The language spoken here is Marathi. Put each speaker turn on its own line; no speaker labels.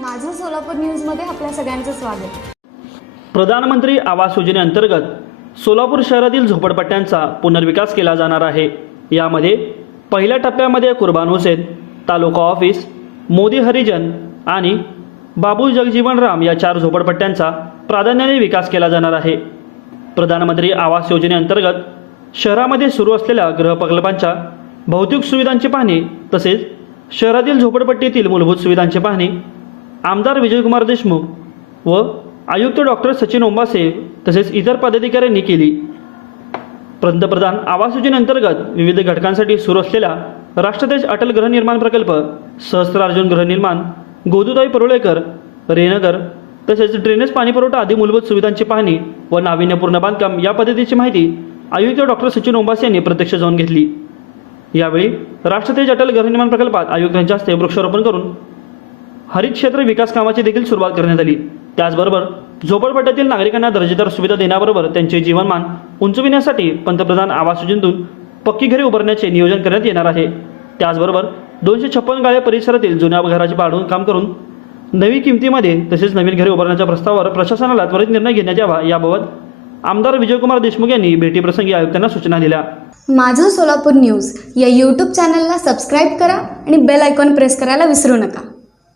माझं सोलापूर न्यूजमध्ये आपल्या सगळ्यांचं स्वागत.
प्रधानमंत्री आवास योजनेअंतर्गत सोलापूर शहरातील झोपडपट्ट्यांचा पुनर्विकास केला जाणार आहे. यामध्ये पहिल्या टप्प्यामध्ये कुर्बान हुसेन तालुका ऑफिस मोदी हरिजन आणि बाबू जगजीवन राम या चार झोपडपट्ट्यांचा प्राधान्याने विकास केला जाणार आहे. प्रधानमंत्री आवास योजनेअंतर्गत शहरामध्ये सुरू असलेल्या गृहप्रकल्पांच्या भौतिक सुविधांची पाहणी तसेच शहरातील झोपडपट्टीतील मूलभूत सुविधांची पाहणी आमदार विजयकुमार देशमुख व आयुक्त डॉक्टर सचिन ओंबासे तसेच इतर पदाधिकाऱ्यांनी केली. पंतप्रधान आवास योजनेअंतर्गत विविध घटकांसाठी सुरू असलेल्या राष्ट्रदेश अटल गृहनिर्माण प्रकल्प सहस्त्रार्जुन गृहनिर्माण गोदुताई परुळेकर रेनगर तसेच ड्रेनेज पाणीपुरवठा आदी मूलभूत सुविधांची पाहणी व नाविन्यपूर्ण बांधकाम या पद्धतीची माहिती आयुक्त डॉक्टर सचिन ओंबासे यांनी प्रत्यक्ष जाऊन घेतली. यावेळी राष्ट्रतेज अटल गृहनिर्माण प्रकल्पात आयुक्तांच्या हस्ते वृक्षारोपण करून हरित क्षेत्र विकास कामाची देखील सुरुवात करण्यात आली. त्याचबरोबर झोपडपट्ट्यातील नागरिकांना दर्जेदार सुविधा देण्याबरोबर त्यांचे जीवनमान उंचविण्यासाठी पंतप्रधान आवास योजनेतून पक्की घरे उभारण्याचे नियोजन करण्यात येणार आहे. त्याचबरोबर दोनशे छप्पन गाळ्या परिसरातील जुन्या घराचे पाडून काम करून नवी किमतीमध्ये तसेच नवीन घरे उभारण्याच्या प्रस्तावावर प्रशासनाला त्वरित निर्णय घेण्यात यावा याबाबत आमदार विजयकुमार देशमुख यांनी भेटीप्रसंगी आयुक्तांना सूचना दिल्या.
माझं सोलापूर न्यूज या यूट्यूब चॅनलला सबस्क्राईब करा आणि बेल आयकॉन प्रेस करायला विसरू नका.